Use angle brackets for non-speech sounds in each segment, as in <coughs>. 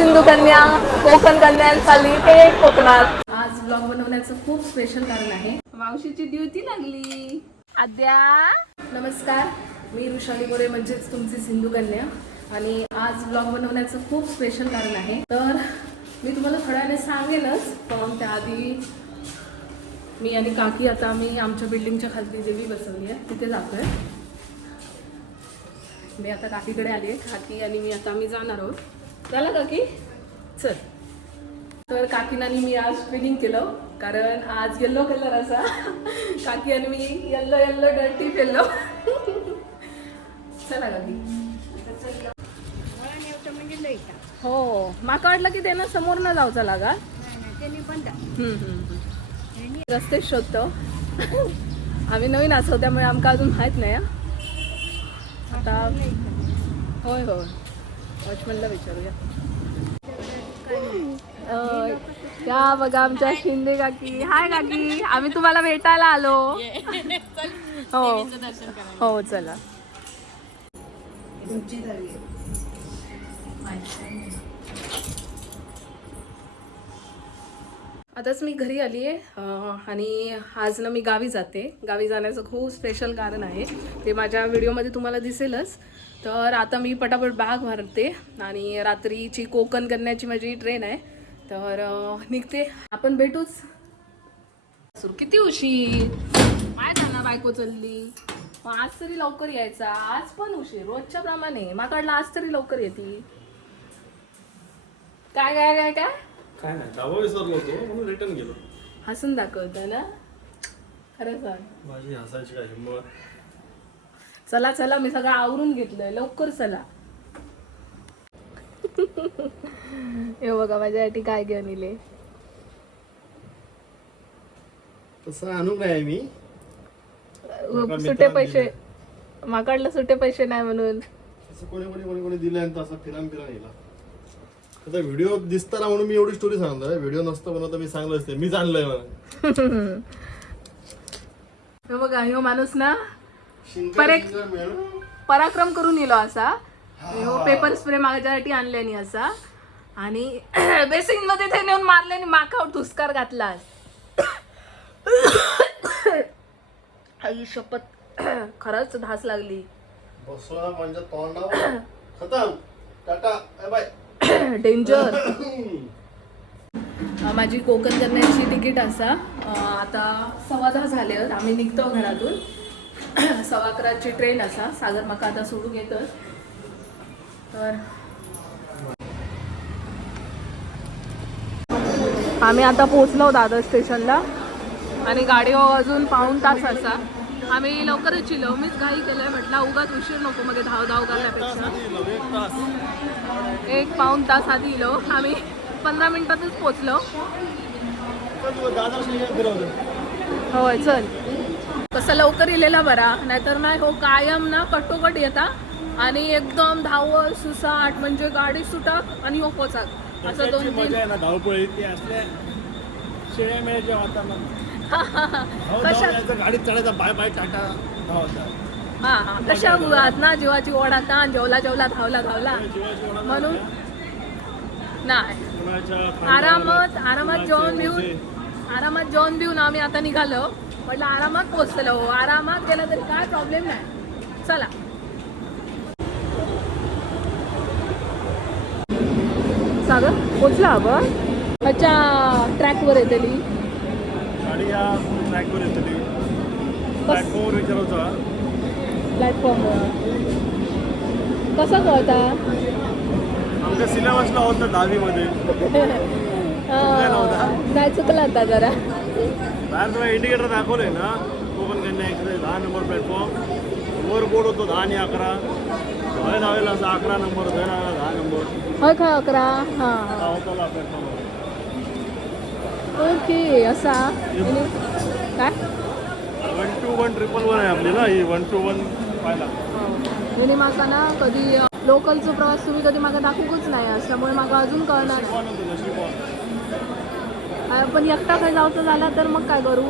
सिंधू कन्या कोकण कन्या चालली ते कोकणात. आज ब्लॉग बनवण्याचं खूप स्पेशल कारण आहे. मावशीची ड्युटी लागली. आद्या. नमस्कार. मी ऋषाली गोरे म्हणजेच तुमची सिंधू कन्या. आणि आज ब्लॉग बनवण्याचं खूप स्पेशल कारण आहे. तर मी तुम्हाला थोड्या वेळाने सांगेनच पण त्याआधी मी आणि काकी आता आम्ही आमच्या बिल्डिंगच्या खालती देवी बसवली आहे तिथे जातोय. मी आता काकीकडे आली आहे काकी आणि मी आता आम्ही जाणार आहोत. झालं काकी चल. तर काकीनानी मी आज ट्रेनिंग केलं कारण आज येल्लो कलर असा <laughs> काकी आणि मी येल्लो येल्लो डर्टी पेलो चला काकी हो. माका वाटलं की त्यांना समोर न जाऊचा लागा रस्ते शोधतो. आम्ही नवीन असो त्यामुळे आमका अजून माहीत नाही आता होय होय. वॉचमॅनला विचारूया. त्या बघा आमच्या शिंदे काकी. हाय काकी. आम्ही तुम्हाला भेटायला आलो. <laughs> हो. हो चला. आताच मी घरी आली आहे आणि आज ना मी गावी जाते. गावी जाण्याचं खूप स्पेशल कारण आहे. ते माझ्या व्हिडिओमध्ये तुम्हाला दिसेलच. तर आता मी पटापट बाग भरते आणि रात्रीची कोकण करण्याची माझी ट्रेन आहे. तर निघते. आपण भेटूच. किती उशीर? काय झाला बायको चालली? मग आज तरी लवकर यायचा. आज पण उशीर. रोजच्या प्रमाणे. माकडला आज तरी लवकर येते काय काय काय काय? काय नाही डाबा विसरलो होतो म्हणून रिटर्न गेलो. हसून दाखवतं ना? खरं सांग. माझी हसायची काय हिंमत? चला चला मी सगळं आवरून घेतलंय. लवकर चला. हे बघा माझ्यासाठी काय घेऊन इले तसं आणू नाही मी? सुटे मित्राने पैसे माकडलं सुटे पैसे नाही म्हणून. असं कोणी कोणी कोणी कोणी दिलं आणि तसं फिरान फिरान येला आता व्हिडिओ दिसताना म्हणून मी एवढी स्टोरी सांगतोय. व्हिडिओ नसतं म्हणून तर मी सांगलं असते. मी जाणलंय मला हे बघा ह्यो माणूस ना मिळून पराक्रम करून येलो असा. ह्यो पेपर स्प्रे माझ्यासाठी आणल्यानी असा. आणि <coughs> बेसिंगमध्ये ते नेऊन मारल्याने माकावर धुसकार घातला. <coughs> आई शपथ. <coughs> खरंच धास लागली. बसला म्हणजे तोंडावर. खतम. टाटा. बाय. <coughs> डेंजर <coughs> माझी कोकण करण्याची तिकीट असा. आता सव्वा दहा झाले आहेत. आम्ही निघतो घरातून. <coughs> सव्वा अकराची ट्रेन असा. सागर मका आता सोडून येतच तर आम्ही आता पोचलो दादर स्टेशनला आणि गाडीवर अजून पाऊण तास असा. आम्ही लवकरच चिलो मीच घाई केलंय म्हटलं उगाच उशीर नको मध्ये धाव धाव करण्यापेक्षा. एक पाऊण तास आधी इलो. आम्ही पंधरा मिनिटातच पोचलो. होय चल. कसं लवकर इलेला बरा नाहीतर नाही हो कायम ना कटोकट येता आणि एकदम धावल सुसाट म्हणजे गाडी सुटाक आणि हो पोचाक असं दोन तीन धावपळी शेळ्या मेळ्याच्या वातावरणात धाव- धाव कशा यायचं, गाडीत चढायचा बाय बाय टाटा. धावायचा. हा. हा कशा आत ना जीवाची ओढ आता जेवला जेवला धावला धावला. म्हणून? नाही. आरामात आरामात जेवण ओझे. आरामात जेवण घेऊन आम्ही आता निघालो. म्हटलं आरामात पोचलो आरामात गेलं तरी काय प्रॉब्लेम नाही. चला. सागर पोचला आपण अच्छा ट्रॅकवर येतली गाडी या ट्रॅकवर येते ती ट्रॅकवर विचारायचा प्लॅटफॉर्मवर कसं कळता? आमच्या सिलेबसला होतं दहावीमध्ये. <laughs> नाही चुकला आता जरा. बाहेर तुला इंडिकेटर दाखवलंय ना? कोकण कन्या एक्सप्रेस दहा नंबर प्लॅटफॉर्म वर बोर्ड होतो दहा आणि अकरा. हय धावेला असं अकरा नंबर धावेला दहा नंबर होय का अकरा हां. हा प्लॅटफॉर्म ओके असा काय? One two one triple one आहे आपली ना ही वन टू वन पाहिला म्हणजे म्हाका ना कधी लोकलचो प्रवास तुम्ही कधी म्हाका दाखवूच नाही असल्यामुळे म्हाका अजून कळणार. पण एकटा खंय जावचं झाला तर मग काय करू?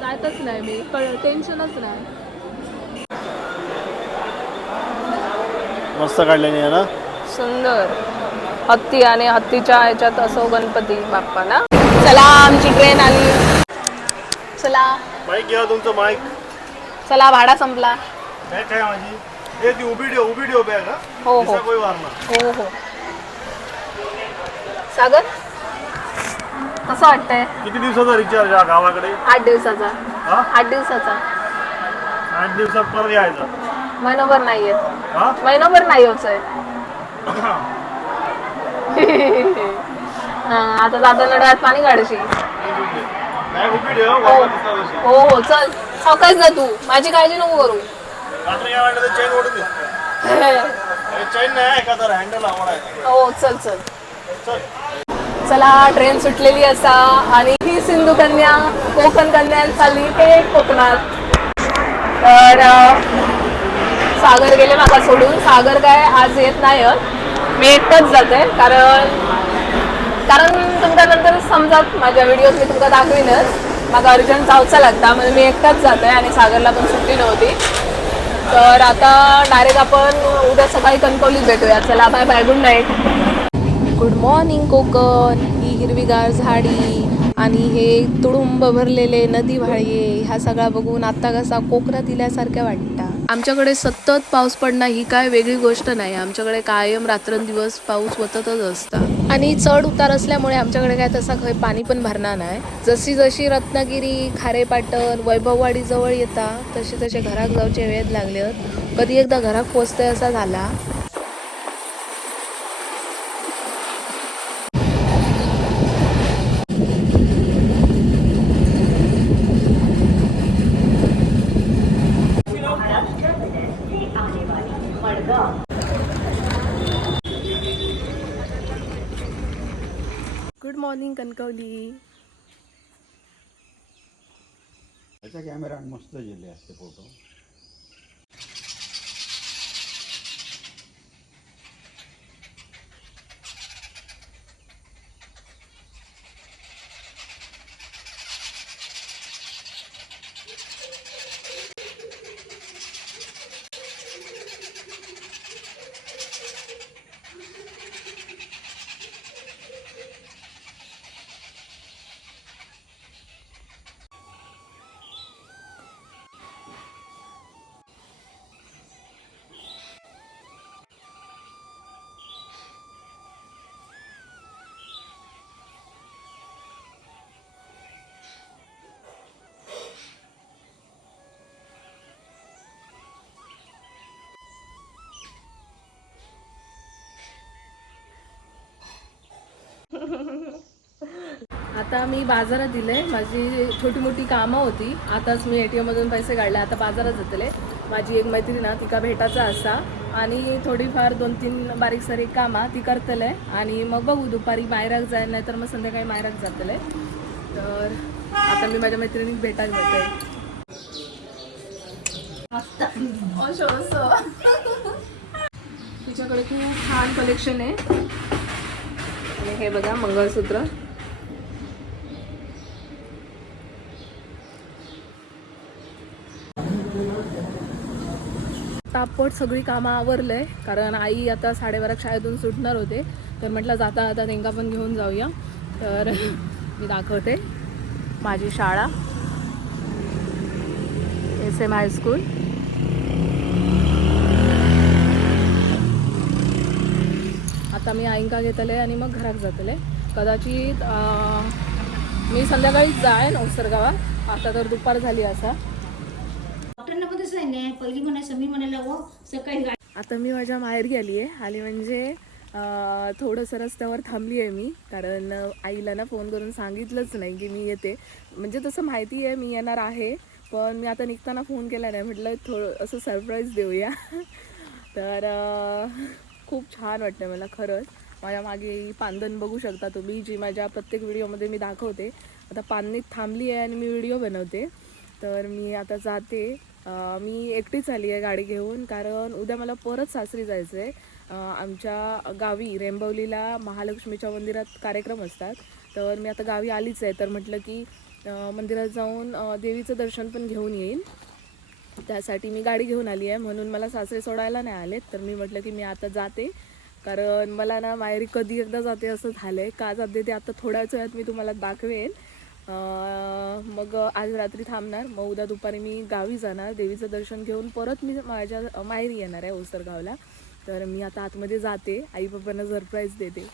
जायतच नाही मी कळ टेन्शनच नाही. मस्त काढल्याने ना? सुंदर. हत्ती आणि हत्तीच्या ह्याच्यात असो गणपती बाप्पा ना चला आमची ट्रेन आली. चला. माईक घ्या तुमचं माईक चला भाडा संपला. काय काय माझी? हे ती उभी ठेव उभी ठेव बॅग हा. हो, हो. कोई हो हो. सागर कसं वाटतंय? किती दिवसाचा रिचार्ज हा गावाकडे? आठ दिवसाचा. हा? आठ दिवसाचा. आठ दिवसात परत यायचा. महिनोभर नाही येत. हा? महिनोभर नाही होत आहे <coughs> आता जाताना डोळ्यात पाणी काढशी हो. हो हो चल. सकाळीच जा तू. माझी काळजी नको करू. <laughs> हो चल चल. चल. ट्रेन सुटलेली असा. आणि ही सिंधू कन्या कोकण कन्या चालली ते कोकणात. तर सागर गेले माका सोडून. सागर काय आज येत नाही. मी जात. जाते कारण कारण तुमच्या नंतर समजा माझ्या व्हिडिओज मी तुमका दाखवीनच. माझा अर्जंट जाऊचा लागता म्हणजे मी एकटाच जाते आणि सागरला पण सुट्टी नव्हती. तर आता डायरेक्ट आपण उद्या सकाळी कणकवलीत भेटूया. चला bye bye good night good morning Konkan. ही हिरवीगार झाडी आणि हे तुडुंब भरलेले नदी भाळये ह्या सगळा बघून आत्ता कसा कोकणात दिल्यासारख्या वाटतं. आमच्याकडे सतत पाऊस पडणं ही काय वेगळी गोष्ट नाही. आमच्याकडे कायम रात्रंदिवस पाऊस वततच असता. आणि चढ उतार असल्यामुळे आमच्याकडे काय तसा खय पाणी पण भरणार नाही. जशी जशी रत्नागिरी खारेपाटण वैभववाडी जवळ येता तसे तसे घरात जाऊचे वेध लागले कधी एकदा घरात पोचते असा झाला गुड मॉर्निंग कणकवली त्याच्या कॅमेरा मस्त गेले असते फोटो आता मी बाजारात दिले माझी छोटी मोठी कामं होती. आताच मी ए टी एममधून पैसे काढले. आता बाजारात जातले. माझी एक मैत्रीण ना तिका भेटायचा असा. आणि थोडीफार दोन तीन बारीक सारीक कामा ती करतले आणि मग बघू दुपारी मायराक जाय नाही तर मग संध्याकाळी मायराक जातले तर आता मी माझ्या मैत्रिणीक भेटायला असं. तिच्याकडे खूप छान कलेक्शन आहे. आणि हे बघा मंगळसूत्र. तापट सगळी कामं आवरलंय कारण आई आता साडेबारा शाळेतून सुटणार होते. तर म्हटलं जाता आता त्यांना पण घेऊन जाऊया. तर मी दाखवते माझी शाळा. एस एम हायस्कूल आता मी आईंका घेतले आणि मग घरात जातले कदाचित मी संध्याकाळीच जाय गावात आता तर दुपार झाली असा डॉक्टरना पण तसं नाही पहिली म्हणायचं मी म्हणायला सकाळी आता मी माझ्या माहेरी आली आहे आली म्हणजे थोडंसं रस्त्यावर थांबली आहे मी. कारण आईला ना फोन करून सांगितलंच नाही की मी येते. म्हणजे तसं माहिती आहे मी येणार आहे. पण मी आता निघताना फोन केला नाही. म्हटलं थोडं असं सरप्राईज देऊया. तर खूप छान वाटतं मला खरंच. माझ्या मागे ही पांदन बघू शकता तुम्ही जी माझ्या प्रत्येक व्हिडिओमध्ये मी दाखवते. आता पाननीत थांबली आहे आणि मी व्हिडिओ बनवते. तर मी आता जाते. मी एकटीच आली आहे गाडी घेऊन कारण उद्या मला परत सासरी जायचं आहे आमच्या गावी रेंबवलीला महालक्ष्मीच्या मंदिरात कार्यक्रम असतात. तर मी आता गावी आलीच आहे तर म्हटलं की मंदिरात जाऊन देवीचं दर्शन पण घेऊन येईन. त्यासाठी मी गाडी घेऊन आली आहे. म्हणून मला सासरे सोडायला नाही आले तर मी म्हटलं की मी आता जाते. कारण मला ना माहेरी कधी एकदा जाते असं झालं आहे का जाते ते आता थोड्याच वेळात मी तुम्हाला दाखवेन. मग आज रात्री थांबणार. मग उद्या दुपारी मी गावी जाणार. देवीचं दर्शन घेऊन परत मी माझ्या माहेरी येणार आहे ओसरगावला. तर मी आता आतमध्ये जाते. आई पप्पांना सरप्राईज देते.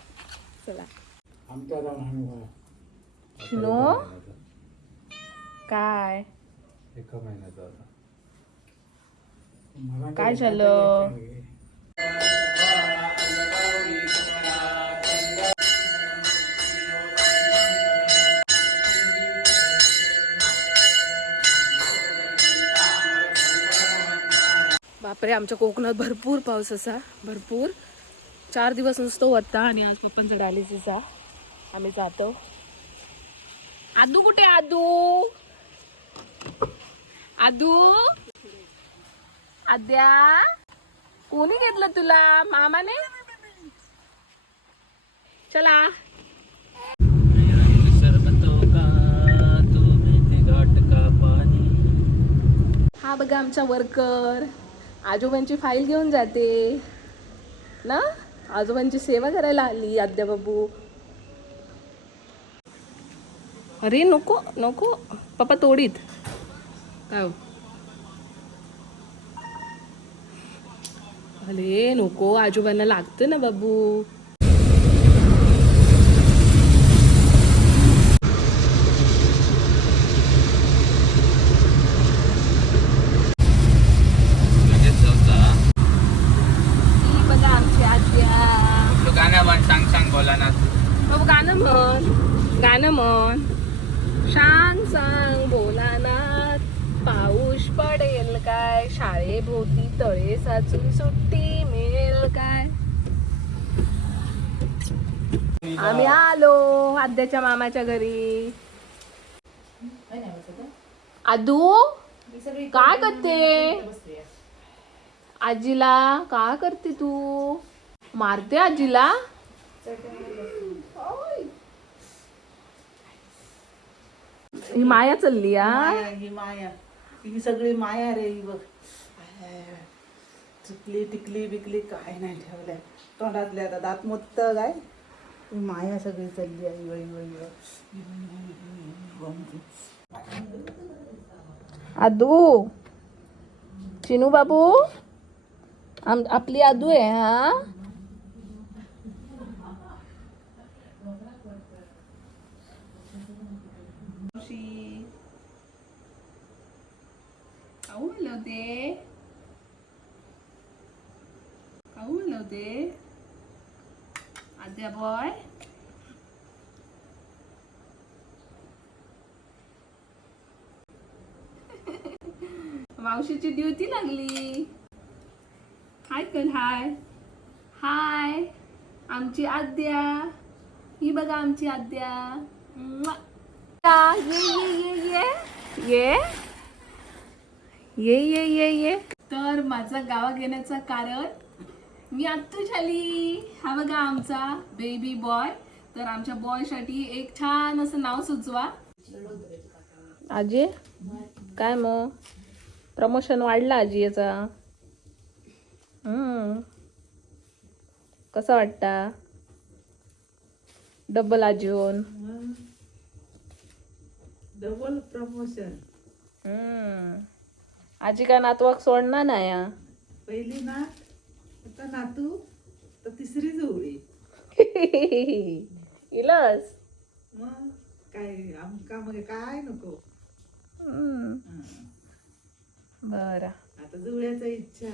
चला. नो काय? एका महिन्याचा काय झालं? बापरे आमच्या कोकणात भरपूर पाऊस असा भरपूर. चार दिवस नुसतं होता आणि आज पप्पांचं डायलिसिस आम्ही जातो. आदू कुठे आदू? आदू? आद्या कोणी घेतलं तुला? मामाने? चला. हा बघा आमचा वर्कर आजोबांची फाईल घेऊन जाते. ना? आजोबांची सेवा करायला आली आद्या बाबू. अरे नको नको. पप्पा तोडीत. काय हो? अरे नको आजोबांना लागतं ना बाबू ही बघा आमची आद्या तू गाणं म्हण सांग सांग बोला ना बाबू गाणं म्हण गाणं म्हण सांग सांग बोलानात पाऊस पडेल काय शाळेभोवती तळे साचून सुट्टी मिळेल काय आम्ही आलो आद्याच्या मामाच्या घरी. आदू काय करते? आजीला काय करते तू? मारते आजीला? ही माया चालली माया, ही माया. ही सगळी माया रे ही बघ. चुकली टिकली बिकली काय नाही ठेवलंय. तोंडातले आता दात मुत्त काय? माया सगळी चालली आहे वळी आदू. चिनू बाबू. आम आपली आदू आहे हा? काऊ हलवते काऊ हलवते आद्या <laughs> मावशीची ड्युटी लागली. हाय कर हाय. हाय. आमची आद्या. ही बघा आमची आद्या. म्वा. ये ये ये ये ये. ये? ये ये ये तर माझा गावा घेण्याचं कारण मी आत्तू झाली हा बघा आमचा बेबी बॉय तर आमच्या बॉयसाठी एक छान असं नाव सुचवा. आजी काय मग प्रमोशन वाढला आजी याचा. हम्म. कसं वाटता? डबल अजून डबल प्रमोशन हम्म. आजी काय नातवाक सोडणार नाही हा. पहिली नात आता नातू? तर तिसरी जोडी <laughs> इलस मग काय आमका मग काय नको. बरं. आता जुळ्याचा इच्छा.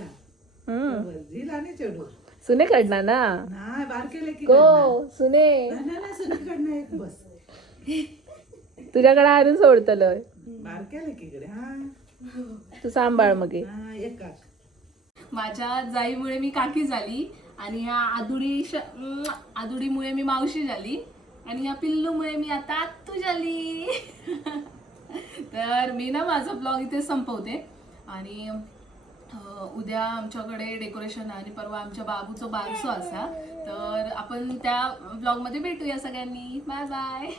झील आणि चढू. सुने कडणार ना? नाही बारकेले की गो सुने. नाही नाही सुनीकडनं एक बस. तुझ्याकडे आणून सोडतलोय बारक्या लेकीकडे हा. तू सांभाळ मग. हे. हा एका माझ्या जाईमुळे मी काकी झाली आणि ह्या आदुडी श आदुडीमुळे मी मावशी झाली आणि या पिल्लूमुळे मी आता आत्तू झाली. तर मी ना माझा ब्लॉग इथे संपवते. आणि उद्या आमच्याकडे डेकोरेशन आणि परवा आमच्या बाबूचं बारसो असा. तर आपण त्या ब्लॉगमध्ये भेटूया सगळ्यांनी. Bye bye